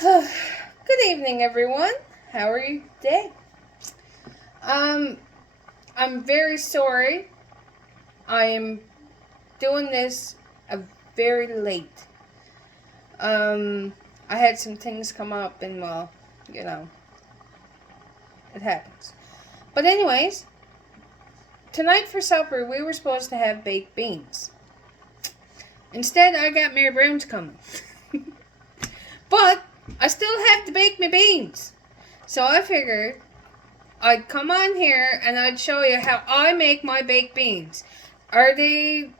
Good evening, everyone. How are you today? I'm very sorry. I am doing this very late. I had some things come up, and well, you know, it happens. But anyways, tonight for supper we were supposed to have baked beans. Instead, I got Mary Brown's coming. But I still have to bake my beans. So I figured I'd come on here and I'd show you how I make my baked beans. Are they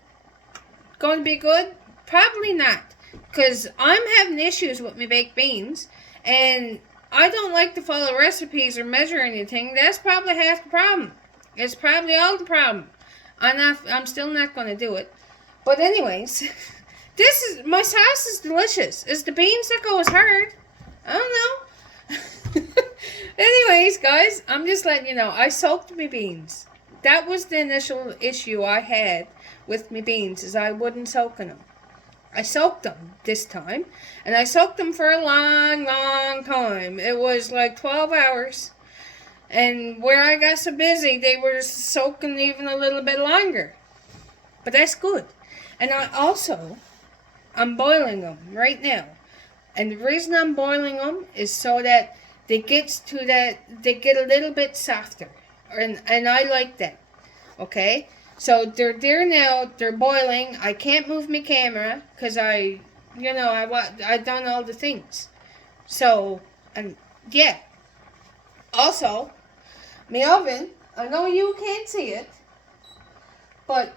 going to be good? Probably not. Because I'm having issues with my baked beans. And I don't like to follow recipes or measure anything. That's probably half the problem. It's probably all the problem. I'm still not going to do it. But anyways, my sauce is delicious. It's the beans that goes hard. I don't know. Anyways, guys, I'm just letting you know, I soaked my beans. That was the initial issue I had with my beans, is I wouldn't soak them. I soaked them this time, and I soaked them for a long, long time. It was like 12 hours, and where I got so busy, they were soaking even a little bit longer. But that's good. And I'm boiling them right now. And the reason I'm boiling them is so that they get a little bit softer. And I like that. Okay? So they're there now, they're boiling. I can't move my camera because I done all the things. So, and yeah. Also, my oven, I know you can't see it, but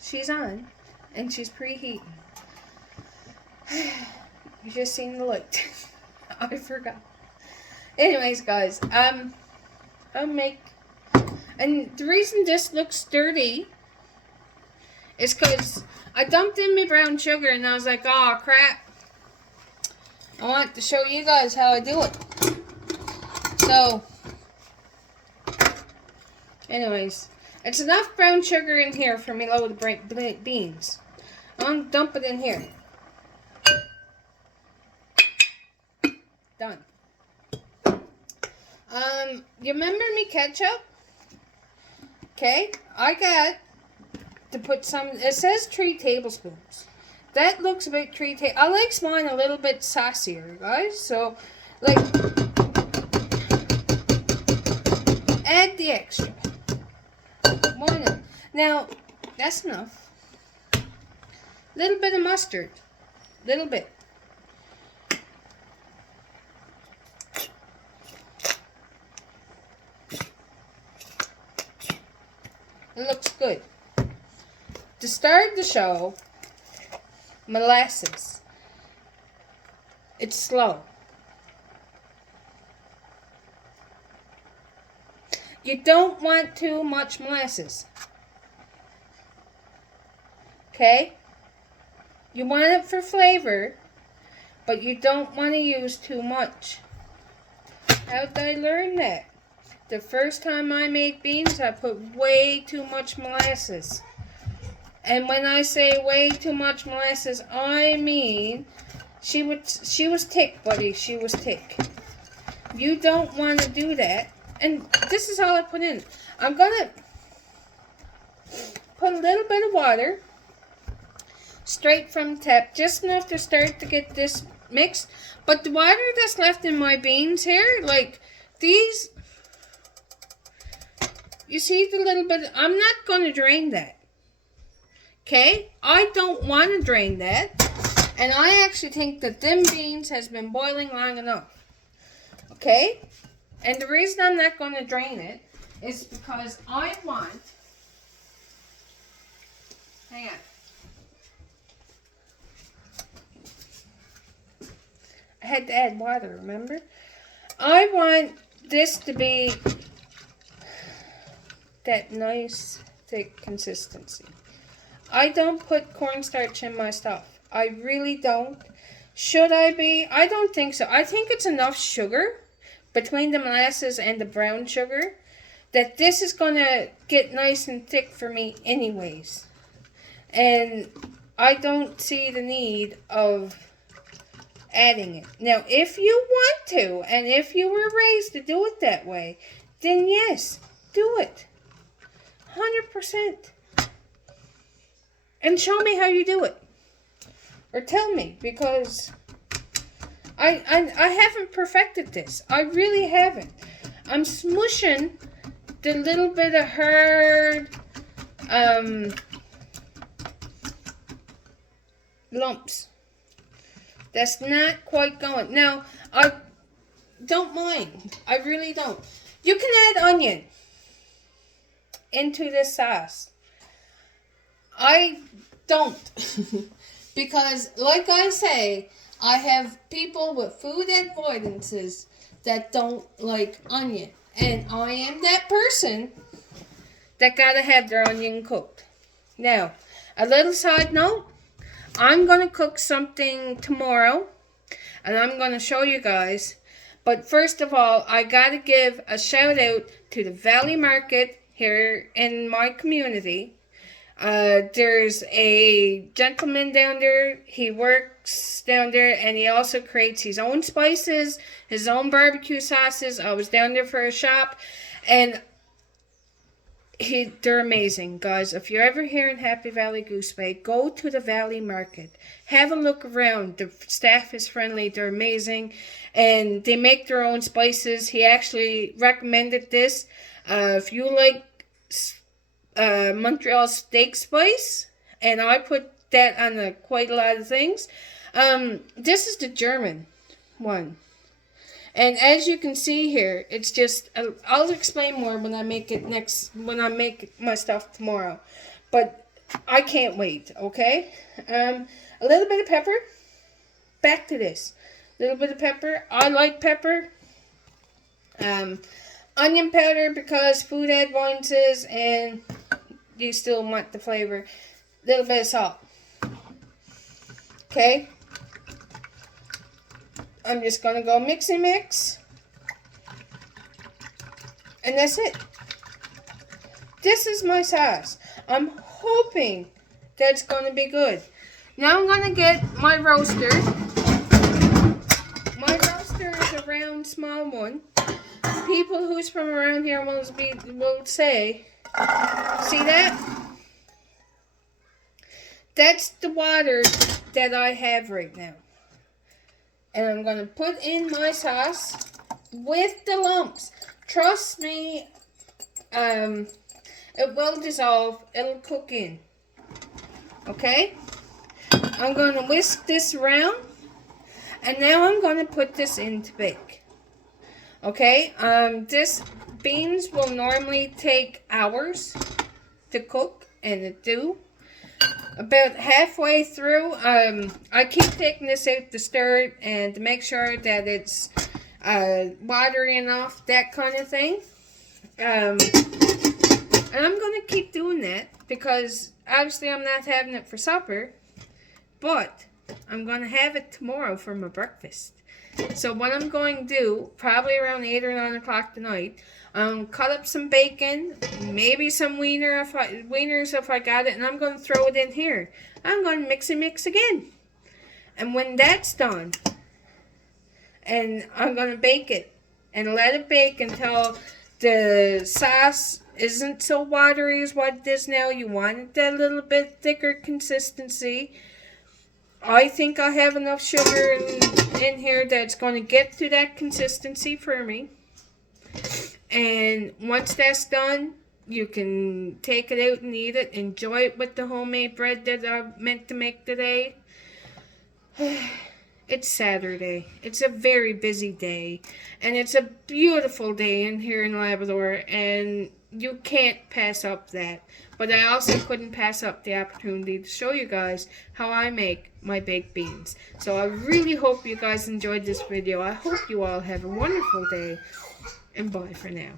she's on and she's preheating. You just seen the light. I forgot. Anyways, guys, I'll make, and the reason this looks dirty is because I dumped in my brown sugar and I was like, oh crap. I want to show you guys how I do it. So, anyways, it's enough brown sugar in here for me load of beans. I'm gonna dump it in here. Done. You remember me ketchup? Okay, I got to put some, it says 3 tablespoons. That looks about 3 I like mine a little bit saucier, guys. So, like, add the extra. One. Now, that's enough. Little bit of mustard. Little bit. It looks good. To start the show, molasses. It's slow. You don't want too much molasses. Okay? You want it for flavor, but you don't want to use too much. How did I learn that? The first time I made beans, I put way too much molasses. And when I say way too much molasses, I mean she was thick, buddy. She was thick. You don't want to do that. And this is all I put in. I'm gonna put a little bit of water straight from the tap, just enough to start to get this mixed. But the water that's left in my beans here, like these, you see the little bit, I'm not going to drain that. Okay? I don't want to drain that. And I actually think that them beans has been boiling long enough. Okay? And the reason I'm not going to drain it is because I want, hang on. I had to add water, remember? I want this to be that nice, thick consistency. I don't put cornstarch in my stuff. I really don't. Should I be? I don't think so. I think it's enough sugar between the molasses and the brown sugar that this is going to get nice and thick for me anyways. And I don't see the need of adding it. Now, if you want to, and if you were raised to do it that way, then yes, do it. 100%. And show me how you do it. Or tell me, because I haven't perfected this. I really haven't. I'm smushing the little bit of hard lumps. That's not quite going. Now, I don't mind. I really don't. You can add onion into this sauce. I don't. Because, like I say, I have people with food avoidances that don't like onion. And I am that person that gotta have their onion cooked. Now, a little side note. I'm going to cook something tomorrow. And I'm going to show you guys. But first of all, I gotta give a shout out to the Valley Market here in my community. There's a gentleman down there. He works down there, and he also creates his own spices, his own barbecue sauces. I was down there for a shop, and they're amazing, guys. If you're ever here in Happy Valley Goose Bay, go to the Valley Market. Have a look around. The staff is friendly. They're amazing, and they make their own spices. He actually recommended this. If you like Montreal steak spice, and I put that on quite a lot of things. This is the German one, and as you can see here, it's just I'll explain more when I make it when I make my stuff tomorrow, but I can't wait. Okay, a little bit of pepper. Back to this, a little bit of pepper. I like pepper. Onion powder because food avoidances and you still want the flavor. A little bit of salt. Okay. I'm just going to go mix. And that's it. This is my sauce. I'm hoping that's going to be good. Now I'm going to get my roaster. My roaster is a round, small one. People who's from around here will say, see that? That's the water that I have right now. And I'm going to put in my sauce with the lumps. Trust me, it will dissolve. It'll cook in. Okay? I'm going to whisk this around. And now I'm going to put this in to bake. Okay, this beans will normally take hours to cook, and it do. About halfway through, I keep taking this out to stir it and to make sure that it's watery enough, that kind of thing. And I'm going to keep doing that because obviously I'm not having it for supper, but I'm going to have it tomorrow for my breakfast. So what I'm going to do, probably around 8 or 9 o'clock tonight, cut up some bacon, maybe some wieners if I got it, and I'm going to throw it in here. I'm going to mix again. And when that's done, and I'm going to bake it, and let it bake until the sauce isn't so watery as what it is now. You want it that little bit thicker consistency. I think I have enough sugar in here that's going to get to that consistency for me. And once that's done, you can take it out and eat it. Enjoy it with the homemade bread that I meant to make today. It's Saturday. It's a very busy day. And it's a beautiful day in here in Labrador. And you can't pass up that. But I also couldn't pass up the opportunity to show you guys how I make my baked beans. So I really hope you guys enjoyed this video. I hope you all have a wonderful day. And bye for now.